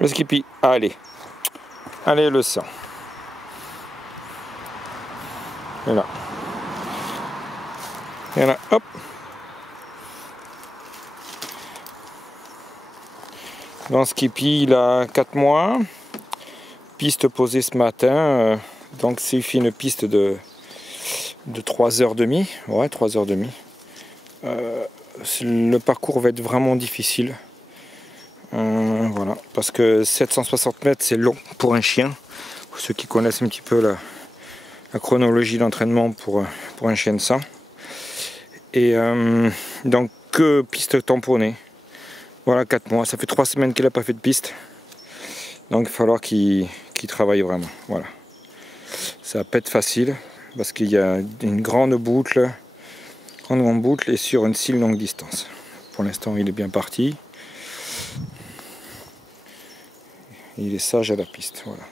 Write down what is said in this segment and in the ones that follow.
Le skippy, allez. Allez le sang. Et là. Et là, hop. Dans Skippy, il a 4 mois. Piste posée ce matin. Donc c'est une piste de 3h30. Ouais, 3h30. Le parcours va être vraiment difficile. Voilà, parce que 760 mètres c'est long pour un chien. Pour ceux qui connaissent un petit peu la chronologie d'entraînement pour un chien de sang. Et donc que piste tamponnée. Voilà, 4 mois. Ça fait 3 semaines qu'il n'a pas fait de piste. Donc il va falloir qu'il travaille vraiment. Voilà. Ça va pas être facile parce qu'il y a une grande boucle et sur une si longue distance. Pour l'instant il est bien parti. Il est sage à la piste. Voilà.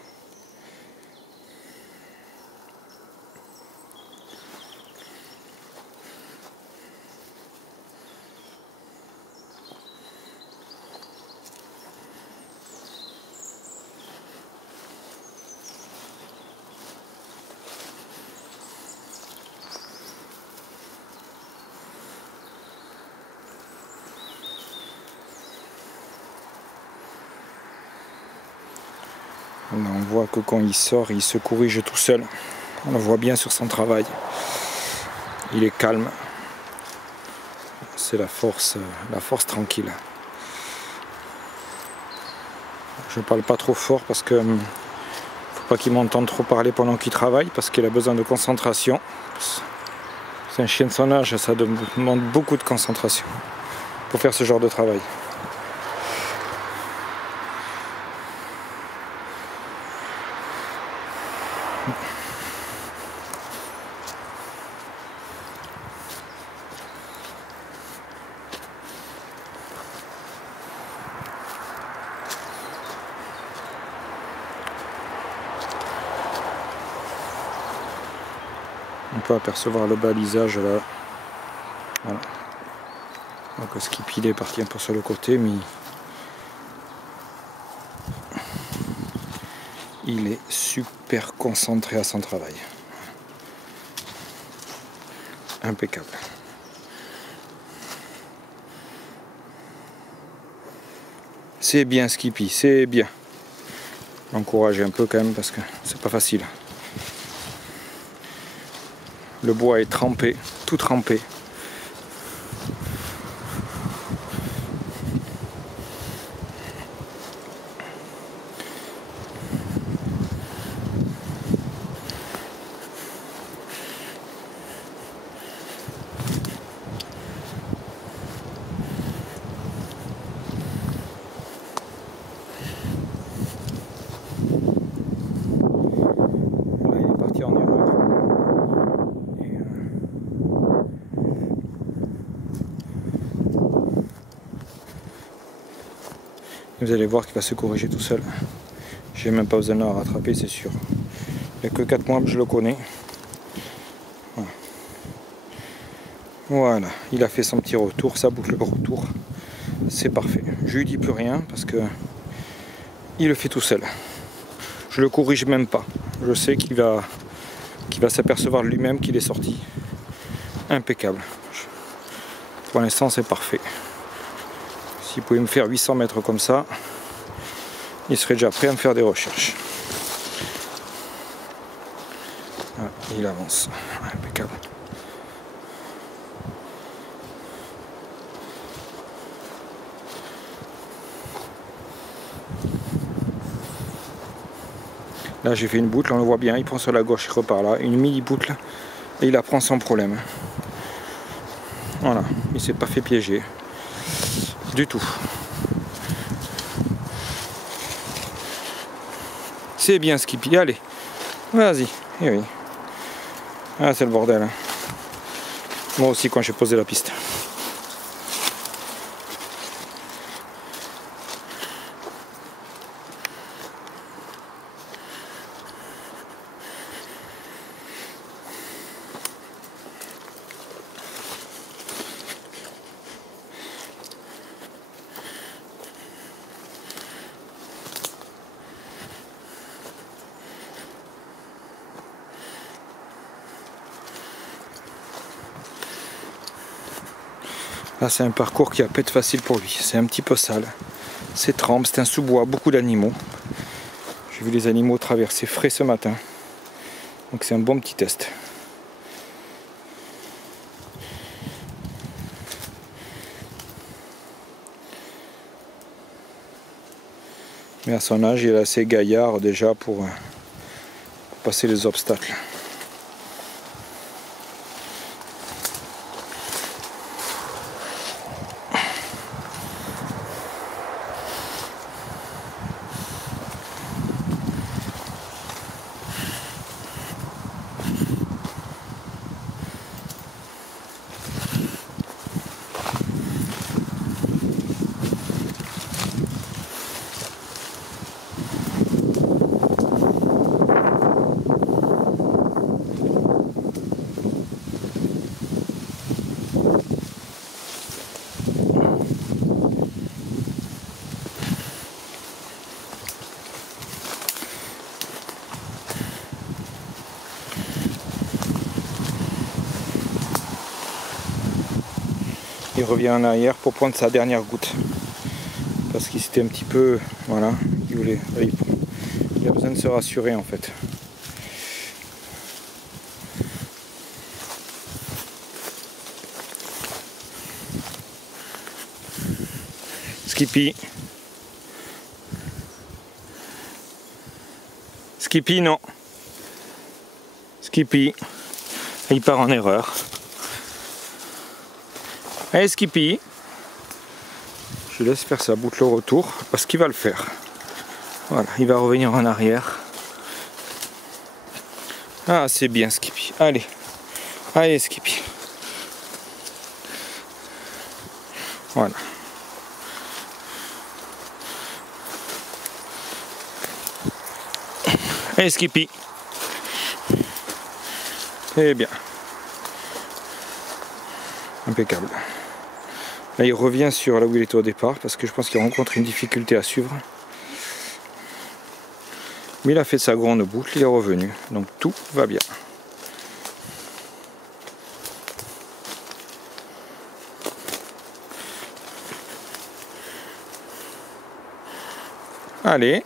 Là, on voit que quand il sort, il se corrige tout seul. On le voit bien sur son travail. Il est calme. C'est la force tranquille. Je parle pas trop fort parce que faut pas qu'il m'entende trop parler pendant qu'il travaille parce qu'il a besoin de concentration. C'est un chien de son âge, ça demande beaucoup de concentration pour faire ce genre de travail. On peut apercevoir le balisage là. Voilà. Donc Skippy il est parti un peu sur le côté, mais il est super concentré à son travail. Impeccable. C'est bien Skippy, c'est bien. Encourager un peu quand même parce que c'est pas facile. Le bois est trempé, tout trempé. Vous allez voir qu'il va se corriger tout seul. J'ai même pas besoin de le rattraper, c'est sûr. Il n'y a que 4 mois que je le connais. Voilà. Voilà, il a fait son petit retour, sa boucle de retour. C'est parfait. Je lui dis plus rien parce que il le fait tout seul. Je le corrige même pas. Je sais qu'il va s'apercevoir lui-même qu'il est sorti. Impeccable. Pour l'instant, c'est parfait. S'il pouvait me faire 800 mètres comme ça, il serait déjà prêt à me faire des recherches. Ah, il avance. Impeccable. Là, j'ai fait une boucle, on le voit bien. Il prend sur la gauche, il repart là. Une mini-boucle. Et il la prend sans problème. Voilà. Il s'est pas fait piéger. Du tout. C'est bien Skippy, allez, vas-y, eh oui. Ah, c'est le bordel. Hein. Moi aussi quand j'ai posé la piste. Là c'est un parcours qui va pas être facile pour lui. C'est un petit peu sale. C'est tremble, c'est un sous-bois, beaucoup d'animaux. J'ai vu les animaux traverser frais ce matin. Donc c'est un bon petit test. Mais à son âge, il est assez gaillard déjà pour passer les obstacles. Il revient en arrière pour prendre sa dernière goutte. Parce qu'il s'était un petit peu... Voilà, il a besoin de se rassurer en fait. Skippy. Skippy, non. Skippy. Il part en erreur. Allez Skippy. Je laisse faire sa boucle au retour parce qu'il va le faire. Voilà, il va revenir en arrière. Ah, c'est bien Skippy. Allez. Allez Skippy. Voilà. Allez Skippy. Eh bien. Impeccable. Là il revient sur là où il était au départ parce que je pense qu'il rencontre une difficulté à suivre. Mais il a fait sa grande boucle, il est revenu. Donc tout va bien. Allez.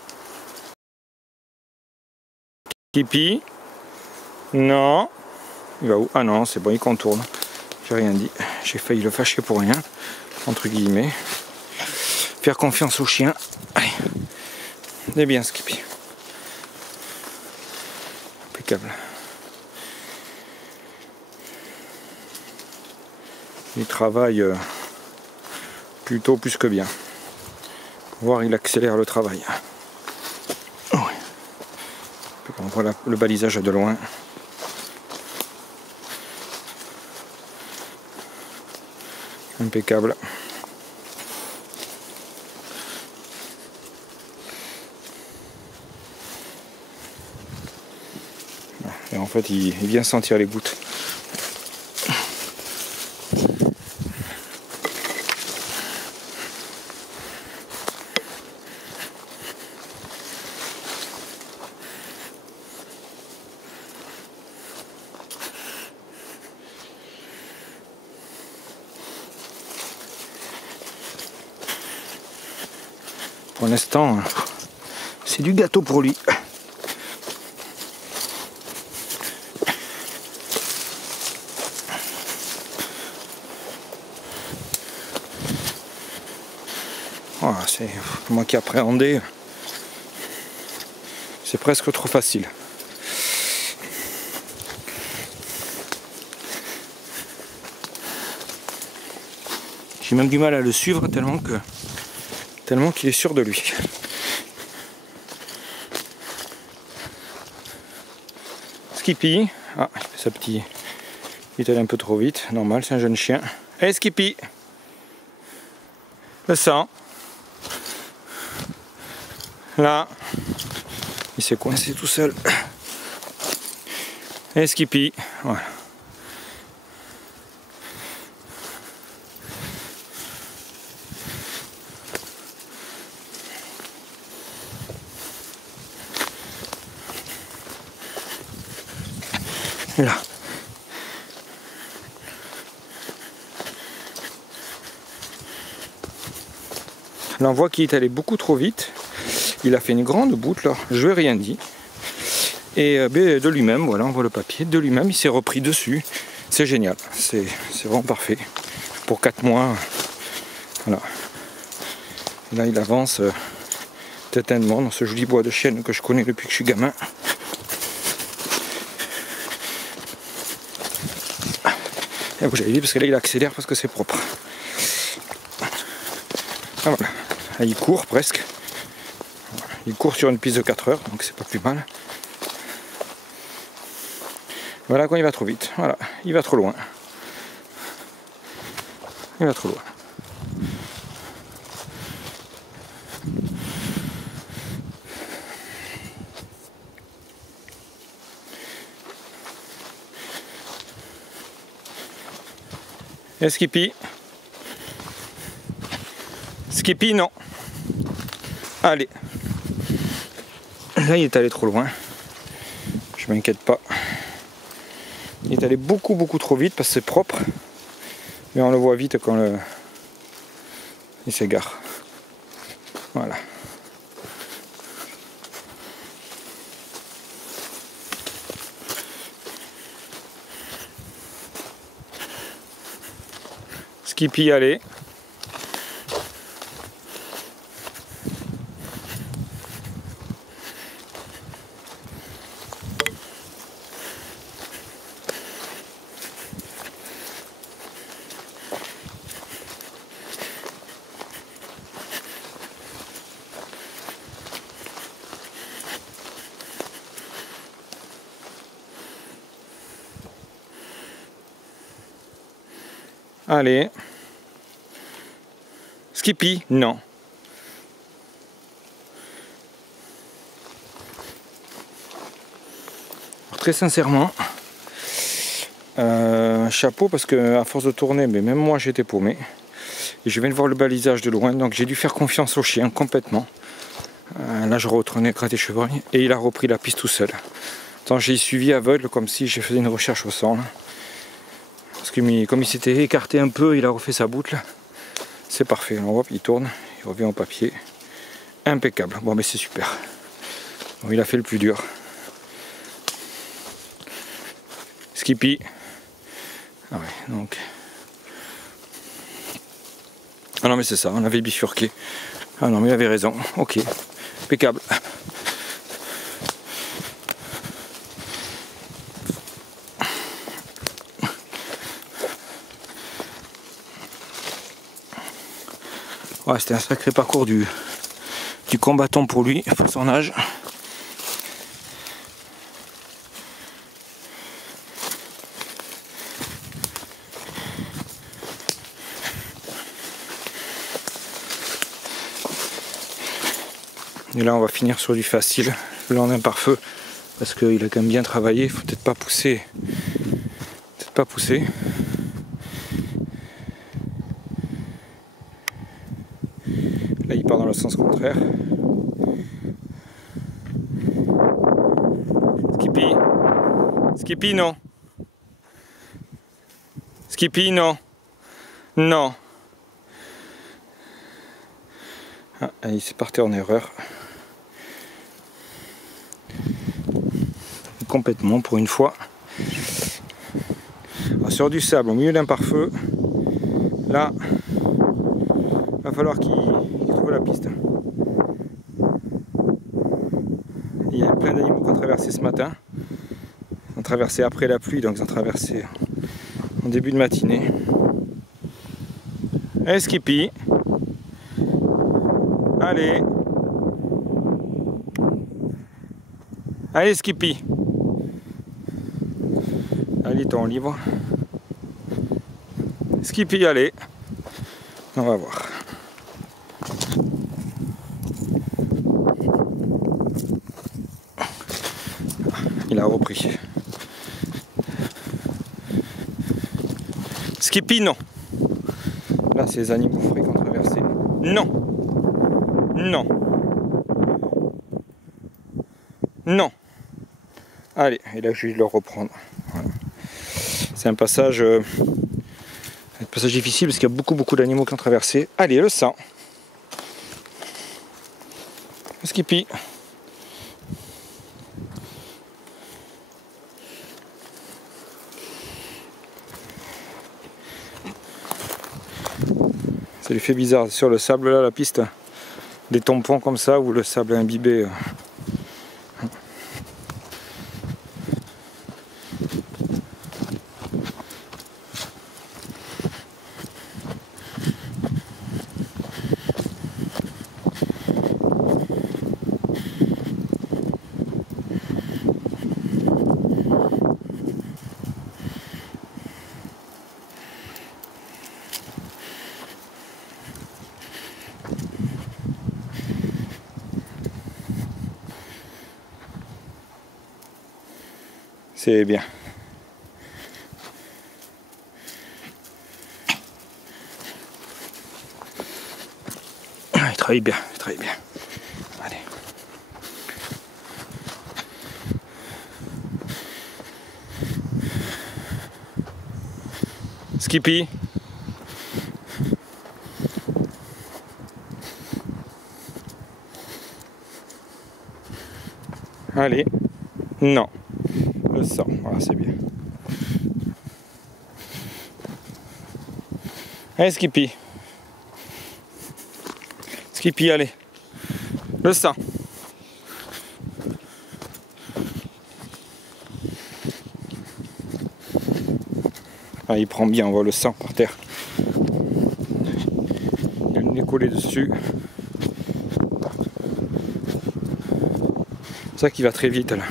Skippy. Non. Il va où? Ah non, c'est bon, il contourne. J'ai rien dit. J'ai failli le fâcher pour rien. Entre guillemets. Faire confiance au chien. Allez. C'est bien Skippy. Impeccable. Il travaille plutôt plus que bien. Voir il accélère le travail. Oh oui. On voit le balisage de loin. Impeccable. Et en fait il vient sentir les gouttes. Pour l'instant, c'est du gâteau pour lui. Voilà, c'est moi qui appréhendais. C'est presque trop facile. J'ai même du mal à le suivre tellement qu'il est sûr de lui. Skippy. Ah, il fait sa petite... Il est allé un peu trop vite. Normal, c'est un jeune chien. Allez Skippy. Le sang. Là. Il s'est coincé tout seul. Allez Skippy. Voilà. Là. Là on voit qu'il est allé beaucoup trop vite. Il a fait une grande boucle là, je lui ai rien dit. Et de lui-même, voilà, on voit le papier, de lui-même il s'est repris dessus. C'est génial, c'est vraiment parfait. Pour 4 mois, voilà. Et là il avance têtement dans ce joli bois de chêne que je connais depuis que je suis gamin. Et vous avez dit parce que là il accélère parce que c'est propre. Ah voilà, là, il court presque. Il court sur une piste de 4 heures, donc c'est pas plus mal. Voilà quand il va trop vite, voilà, il va trop loin. Il va trop loin. Et Skippy. Skippy, non. Allez. Là, il est allé trop loin. Je m'inquiète pas. Il est allé beaucoup trop vite parce que c'est propre. Mais on le voit vite quand il s'égare. Voilà. Skippy, allez. Allez. Skippy, non. Alors, très sincèrement, chapeau parce que à force de tourner, mais même moi j'étais paumé. Et je viens de voir le balisage de loin, donc j'ai dû faire confiance au chien complètement. Là je retournais gratter chevreuil et il a repris la piste tout seul. Tant j'ai suivi aveugle comme si je faisais une recherche au sang. Là. Parce que comme il s'était écarté un peu, il a refait sa boucle. C'est parfait, on voit, il tourne, il revient au papier. Impeccable, bon mais c'est super. Bon, il a fait le plus dur. Skippy. Ah ouais, donc. Ah non mais c'est ça, on avait bifurqué. Ah non mais il avait raison, ok. Impeccable. Ouais, c'était un sacré parcours du combattant pour lui, pour son âge. Et là on va finir sur du facile, le lendemain par feu, parce qu'il a quand même bien travaillé, il faut peut-être pas pousser. Peut-être pas pousser. Là il part dans le sens contraire. Skippy. Skippy non. Skippy non. Non. Ah, il s'est parti en erreur. Complètement pour une fois. Alors, sur du sable au milieu d'un pare-feu, là il va falloir qu'il trouve la piste. Il y a plein d'animaux qui ont traversé ce matin. Ils ont traversé après la pluie, donc ils ont traversé en début de matinée. Et Skippy. Allez. Allez Skippy. Allez, ton livre. Skippy, allez. On va voir. Il a repris. Skippy, non. Là, c'est les animaux frais qui ont traversé. Non. Non. Non. Allez, et là, je vais le reprendre. Voilà. C'est un passage difficile parce qu'il y a beaucoup d'animaux qui ont traversé. Allez, le sang. Skippy. C'est l'effet bizarre sur le sable là, la piste. Des tampons comme ça où le sable est imbibé. C'est bien. Il travaille bien, il travaille bien. Allez. Skippy. Allez. Non. Le sang, voilà, c'est bien. Allez, Skippy. Skippy, allez. Le sang. Ah, il prend bien, on voit le sang par terre. Il a le nez collé dessus. C'est ça qui va très vite là.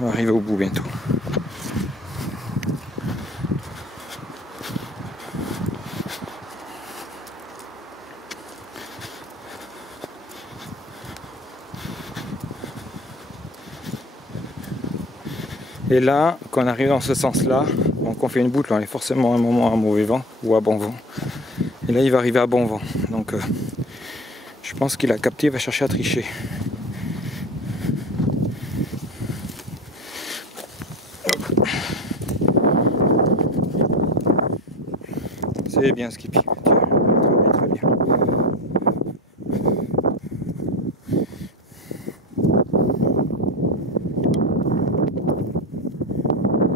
On va arriver au bout bientôt. Et là, quand on arrive dans ce sens-là, donc on fait une boucle, on est forcément à un moment à mauvais vent ou à bon vent. Et là, il va arriver à bon vent. Donc, je pense qu'il a capté, il va chercher à tricher. C'est bien, Skippy. Très bien.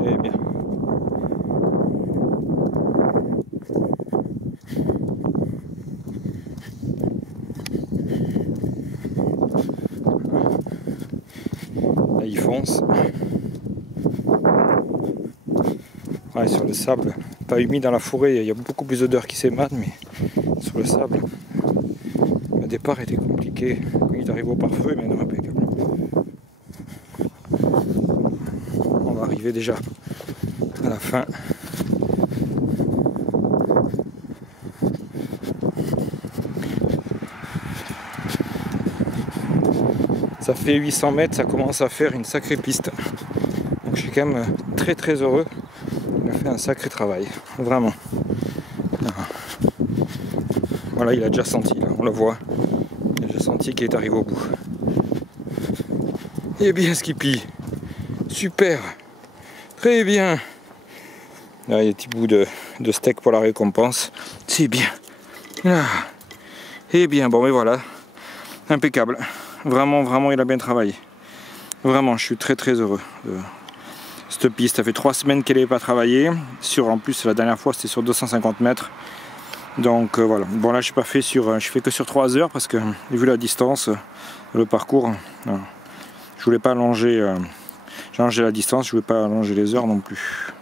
Eh bien. Là, il fonce. Ouais, sur le sable, pas humide dans la forêt, il y a beaucoup plus d'odeurs qui s'émanent, mais sur le sable, le départ était compliqué. Quand il arrive au pare-feu, mais non, impeccable. On va arriver déjà à la fin. Ça fait 800 mètres, ça commence à faire une sacrée piste. Donc je suis quand même très heureux. Il a fait un sacré travail, vraiment. Voilà, il a déjà senti, là, on le voit. Il a déjà senti qu'il est arrivé au bout. Eh bien, Skippy, super, très bien. Là, il y a des petits bouts de steak pour la récompense. C'est bien. Ah. Eh bien, bon, mais voilà, impeccable. Vraiment, il a bien travaillé. Vraiment, je suis très heureux. Cette piste, ça fait 3 semaines qu'elle n'est pas travaillée. En plus, la dernière fois, c'était sur 250 mètres. Donc voilà. Bon, là, je fais que sur 3 heures parce que, vu la distance, le parcours, je voulais pas allonger, j'ai allongé la distance, je voulais pas allonger les heures non plus.